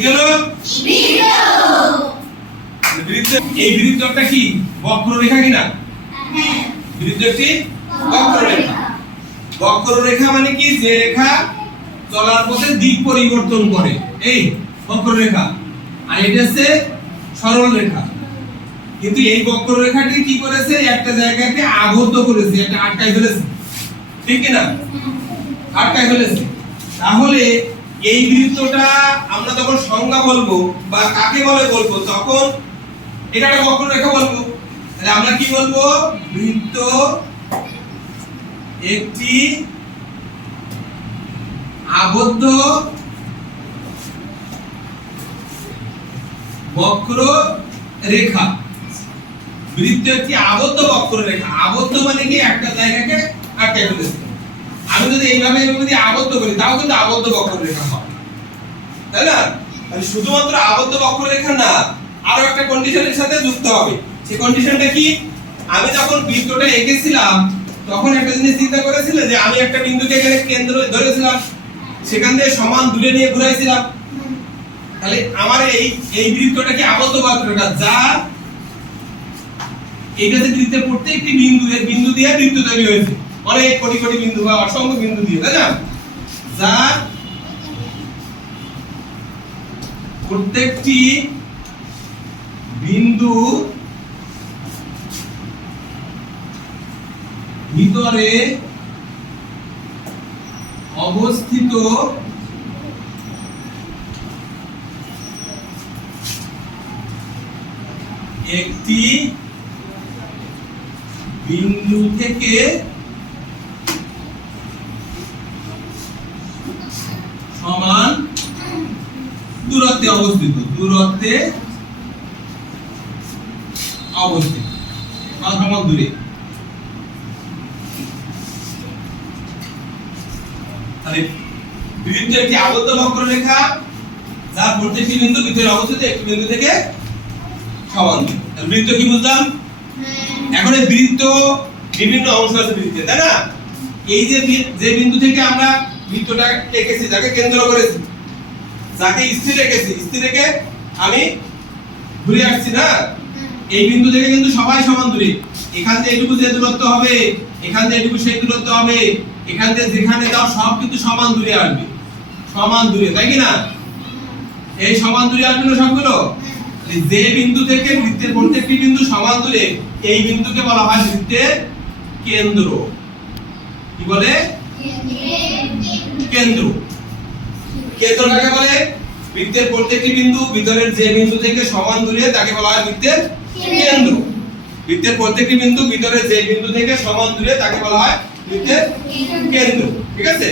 কি হলো? বৃত্ত। এই বৃত্তটা কি বক্ররেখা কিনা? হ্যাঁ। বৃত্ত একটি বক্ররেখা। বক্ররেখা মানে কি? যে রেখা চলার পথে দিক পরিবর্তন করে, এই বক্ররেখা। আর এটা হচ্ছে সরল রেখা। কিন্তু এই বক্ররেখাটি কি করেছে? একটা জায়গাকে আবদ্ধ করেছে, একটা আটকায় ফেলেছে, ঠিক কি না? আটকায় ফেলেছে। তাহলে এই বৃত্তটা আমরা যখন সংজ্ঞা বলবো বা কাকে বলে বলবো, তখন এটা একটা বক্ররেখা বলবো। তাহলে আমরা কি বলবো? বৃত্ত একটি আবদ্ধ বক্ররেখা। বৃত্ত একটি আবদ্ধ বক্ররেখা। আবদ্ধ মানে কি? একটা জায়গাকে আটকে ফেলেছে। আমি যদি এইভাবে যদি আবদ্ধ করি, তাও কিন্তু আবদ্ধ বক্ররেখা হবে, তাই না? মানে শুধুমাত্র আবদ্ধ বক্ররেখা না, আরো একটা কন্ডিশনের সাথে যুক্ত হবে। সেই কন্ডিশনটা কি? আমি যখন বৃত্তটা এঁকেছিলাম, তখন একটা জিনিস চিন্তা করেছিলাম যে আমি একটা বিন্দুকে এখানে কেন্দ্র ধরেছিলাম, সেখান থেকে সমান দূরে নিয়ে ঘুরাইছিলাম। তাহলে আমার এই বৃত্তটা কি আবদ্ধ বক্ররেখা, যা এইটাতে বৃত্তের প্রত্যেকটি বিন্দু, এর বিন্দু দিয়ে বৃত্ত তৈরি হয়েছে, অনেক কোটি কোটি বিন্দু বা অসংখ্য বিন্দু দিয়ে, তাই না? যা প্রত্যেকটি বিন্দু ভিতরে অবস্থিত একটি বিন্দু থেকে সমান দূরত্বে অবস্থিত, দূরত্বে অবস্থিত বা সমান দূরে। তাহলে বৃত্ত একটি আবদ্ধ বক্ররেখা, যার প্রত্যেকটি বিন্দু ভিতরে অবস্থিত একটি বিন্দু থেকে সমান দূরে। তাহলে বৃত্ত কি বুঝলাম? এখন এই বৃত্ত বিভিন্ন অংশ আছে বৃত্তে, তাই না? এই যে বিন্দু থেকে আমরা বৃত্তটা এঁকেছি, যাকে কেন্দ্র করেছি, যাকে স্থির রেখেছি, স্থির রেখে আমি ঘুরে আসছি না, এই বিন্দু থেকে কিন্তু সবাই সমান দূরে। এখান থেকে এটুকু যে দূরত্ব হবে, এখান থেকে এটুকু সেই দূরত্ব হবে, এখান থেকে যেখানে যাও সব কিন্তু সমান দূরে আসবে, সমান দূরে, তাই কি না? এই সমান দূরে আসবে না সবগুলো? যে বিন্দু থেকে বৃত্তের প্রত্যেকটি বিন্দু সমান দূরে, এই বিন্দুকে বলা হয় বৃত্তের কেন্দ্র। কি বলে? কেন্দ্র। কেন্দ্র কাকে বলে? বৃত্তের প্রত্যেকটি বিন্দু ভিতরের যে বিন্দু থেকে সমান দূরে, তাকে বলা হয় বৃত্তের কেন্দ্র। বৃত্তের প্রত্যেকটি বিন্দু ভিতরের যে বিন্দু থেকে সমান দূরে, তাকে বলা হয় বৃত্তের কেন্দ্র। ঠিক আছে?